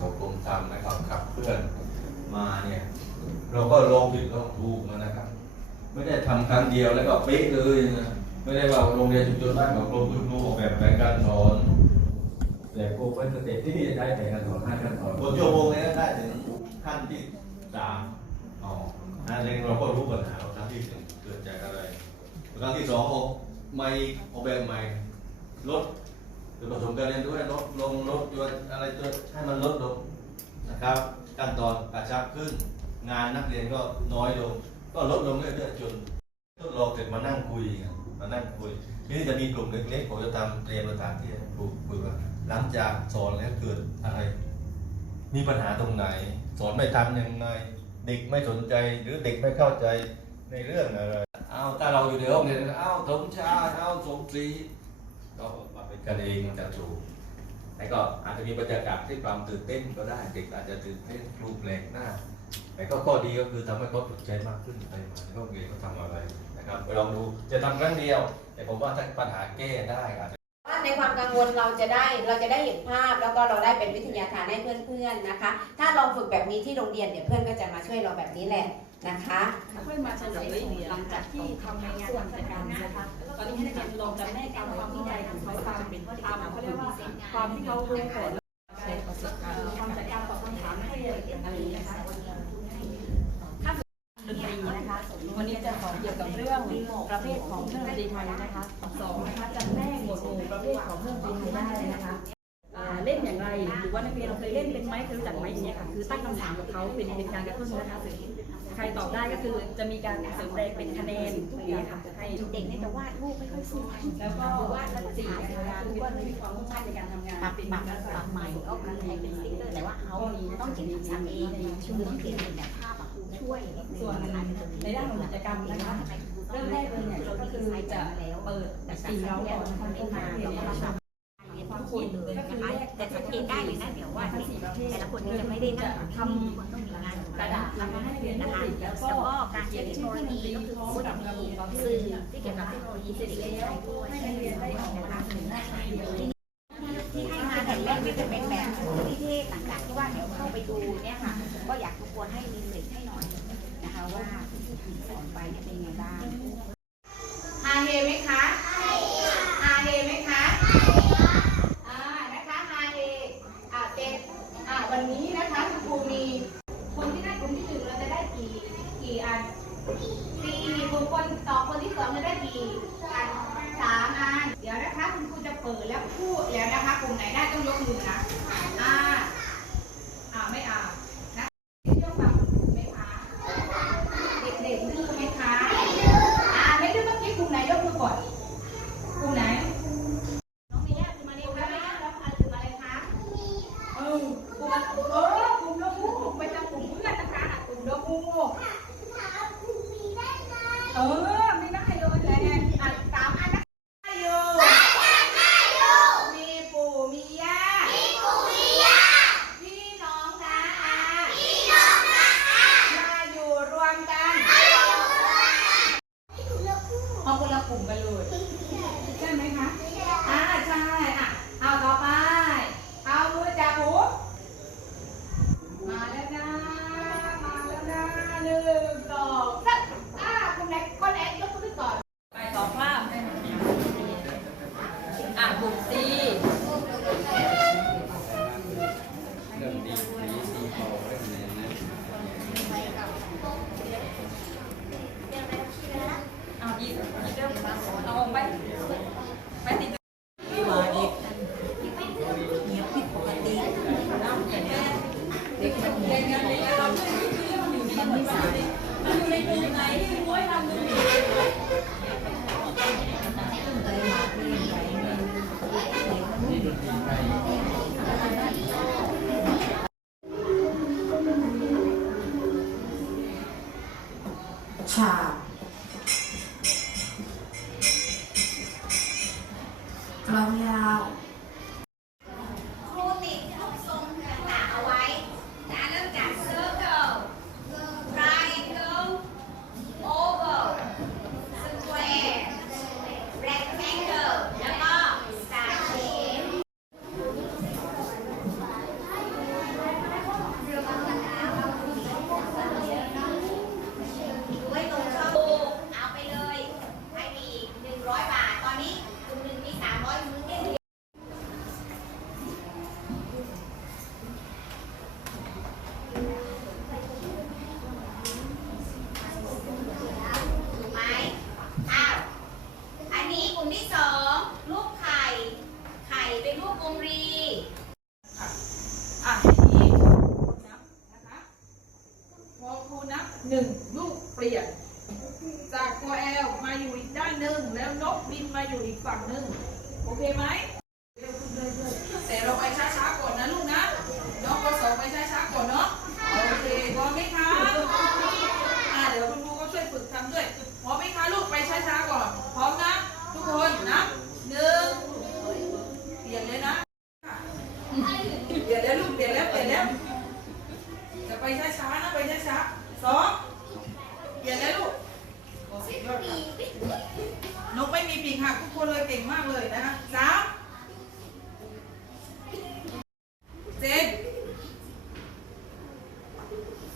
ของกรมธรรม์นะครับขับเคลื่อนมาเนี่ยเราก็ลองผิดลองถูกมานะครับ ไม่ได้ทำครั้งเดียวแล้วก็เป๊ะเลยนะไม่ได้ว่าโรงเรียนชุมชนบ้านของกรมคุณครูออกแบบแผนการสอนแต่ครูเป็นสเต็ปที่จะได้แผนการสอนห้าขั้นตอนบนชั่วโมงนี้ได้ถึงขั้นที่สามอ๋ออันนี้เราก็รู้ปัญหาว่าครั้งที่หนึ่งเกิดจากอะไรครั้งที่สองออกไม่ออกแบบใหม่ลด หรือผสมกันเรียนด้วยลดลงลดตัวอะไรตัวให้มันลดลงนะครับขั้นตอนกระชับขึ้น งานนักเรียนก็น้อยลง ก็ลดลงเรื่อยๆจนทดลองเสร็จมานั่งคุยกันมานั่งคุยนี้จะมีกลุ่มเล็กๆผมจะทำเตรียมสถานที่ให้ครูคุยว่าหลังจากสอนแล้วเกิดอะไร มีปัญหาตรงไหน สอนไม่ทันยังไงเด็กไม่สนใจหรือเด็กไม่เข้าใจในเรื่องอะไรเอาถ้าเราอยู่ในห้องเรียนเอาสมชาเอาสมศรี ก็มาเป็นกันเองมันจะถูกแต่ก็อาจจะมีบรรยากาศที่ความตื่นเต้นก็ได้เด็กอาจจะตื่นเต้นรูปแปลกหน้า แต่ก็ข้อดีก็คือทำให้เขาสนใจมากขึ้นไปมาในห้องเรียนเขาทำอะไรนะครับไปลองดูจะทำครั้งเดียว แต่ผมว่าถ้าปัญหาแก้ได้อาจจะ ความกังวลเราจะได้เราจะได้เห็นภาพ แล้วก็เราได้เป็นวิทยาทานให้เพื่อนๆนะคะ ถ้าลองฝึกแบบนี้ที่โรงเรียนเดี๋ยวเพื่อนก็จะมาช่วยเราแบบนี้แหละนะคะเพื่อนมาเฉลยหลังจากที่ทำในงานส่วนจัดการนะคะตอนนี้ให้นักเรียนลองจำแนกตามความเข้าใจของเขาตามตามเขาเรียกว่าความที่เขารู้ก่อนใช้ประสบการณ์ความจัดการตอบคำถามนักเรียนอะไรอย่างเงี้ยนะคะขั้นดนตรีนะคะวันนี้จะสอนเกี่ยวกับเรื่องประเภทของเครื่องดนตรีไทยนะคะสองนะคะ หรือว่านักเรียนเคยเล่นเป็นไหมเคยรู้จักไหมอย่างเงี้ยค่ะคือตั้งคำถามกับเขาเป็นเป็นการกระตุ้นนะคะใครตอบได้ก็คือจะมีการเสริมแรงเป็นคะแนนอย่างเงี้ยค่ะให้เด็กเนี่ยจะวาดรูปไม่ค่อยสวยแล้วก็วาดแล้วสี่นะคะคือว่ามีความมุ่งมั่นในการทำงานปรับปรับปรับใหม่ก็คือให้เป็นสติ๊กเกอร์แต่ว่าเขาต้องเขียนคำสั่งเองคือต้องเขียนเป็นแบบภาพอะครูช่วยส่วนในด้านของกิจกรรมนะคะเริ่มแรกเลยเนี่ยก็คือจะเปิดสีเราก่อนนะคะเข้ามา เรียนในชั้นความคิดเลยนะคะแต่สังเกตได้เลยนะเดี๋ยวว่าทั้งสี่ประเภทแต่ละคนก็จะไม่ได้นั่งทำคนต้องมีงานกระดาษนะคะให้เรียนนะนะคะคะแล้แล้ววก็ก็การเขียนเทคโนโลยีก็คือครูจะมีสื่อที่เกี่ยวกับเทคโนโลยีสื่อเองด้วยให้นักเรียนได้ออกมาถึงหน้าที่เลยที่ให้มาแผ่นแรกก็จะเป็นแบบนิเทศต่างๆที่ว่าเดี๋ยวเข้าไปดูเนี่ยค่ะก็อยากรบกวนให้รีเสิร์ชให้หน่อยนะคะว่าที่สอนไปเนี่ยเป็นไงบ้างฮาเฮไหมคะฮาเฮไหมคะอ่านะคะฮาเฮอ่าเป็นอ่าวันนี้นะคะคุณครูมีคนที่ได้กลุ่มที่หนึ่งเราจะได้กี่กี่อัน สี่กลุ่มคนต่อคนที่สองจะได้กี่อันสามอัน เดี๋ยวนะคะคุณครูจะเปิดแล้วพูดแล้วนะคะกลุ่มไหนได้ต้องยกมือนะอ่าอ่าไม่อ่านะยกแบบไหมคะเด็กๆดื้อไหมคะอ่าไม่ดื้อเมื่อกี้กลุ่มไหนยกมือก่อนกลุ่มไหนน้องเมียคือมาเรียนแล้วนะแล้วอะไรคืออะไรคะเออกลุ่มเออกลุ่มนกฮูกไม่ใช่กลุ่มเพื่อนนะคะอะกลุ่มนกฮูกเออไม่ได้เลยแหละอะสามอันนะได้อยู่มีปู่มีย่าพี่น้องนะอามาอยู่รวมกันเอาคนละกลุ่มกันเลย ใช่ไหมคะ อ่าใช่ อะ เอาต่อไป เอามือจับหูมาแล้วนะ มาแล้วนะหนึ่งสองสามอ่าคนไหนคนไหนยกมือขึ้นก่อน ไปต่อภาพอะ กลุ่ม C ฉาบกลองยาวครูติดรูปทรงต่างๆเอาไว้นะเริ่มจาก circle triangle oval square rectangle แล้วก็ star shape หนึ่งลูกเปลี่ยน จากตัวแอลมาอยู่อีกด้านหนึ่งแล้วนกบินมาอยู่อีกฝั่งหนึ่งโอเคไหมเร็วขึ้นเรื่อยๆแต่เราไปช้าๆก่อนนะลูกนะน้องก็สองไปช้าๆก่อนเนาะโอเคพร้อมไหมคะอ่าเดี๋ยวคุณครูก็ช่วยฝึกทำด้วยพร้อมไหมคะลูกไปช้าๆก่อน พร้อมนะทุกคนนะหนึ่งเปลี่ยนเลยนะเปลี่ยนแล้วลูกเปลี่ยนแล้วเปลี่ยนแล้ว จะไปช้าๆนะไปช้าๆสองเปลี่ยนแล้วลูกโอ้สุดยอดค่ะนกไม่มีปีกทุกคนเลยเก่งมากเลยนะคะสามเจ็ด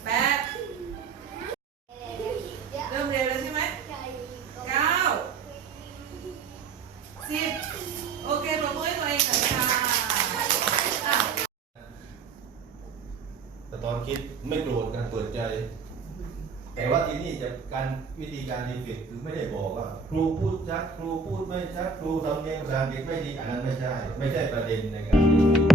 แปดเริ่มเร็วแล้วใช่ไหมเก้าสิบโอเคปรบมือให้ตัวเองหน่อยค่ะแต่ตอนคิดไม่โกรธกันเปิดใจ ที่นี่จะการวิธีการดีเฟกตคือไม่ได้บอกว่า ครูพูดชัด ครูพูดไม่ชัด ครูทำเนียงภาษาอังกฤษไม่ดีอันนั้นไม่ใช่ ไม่ใช่ประเด็นในการ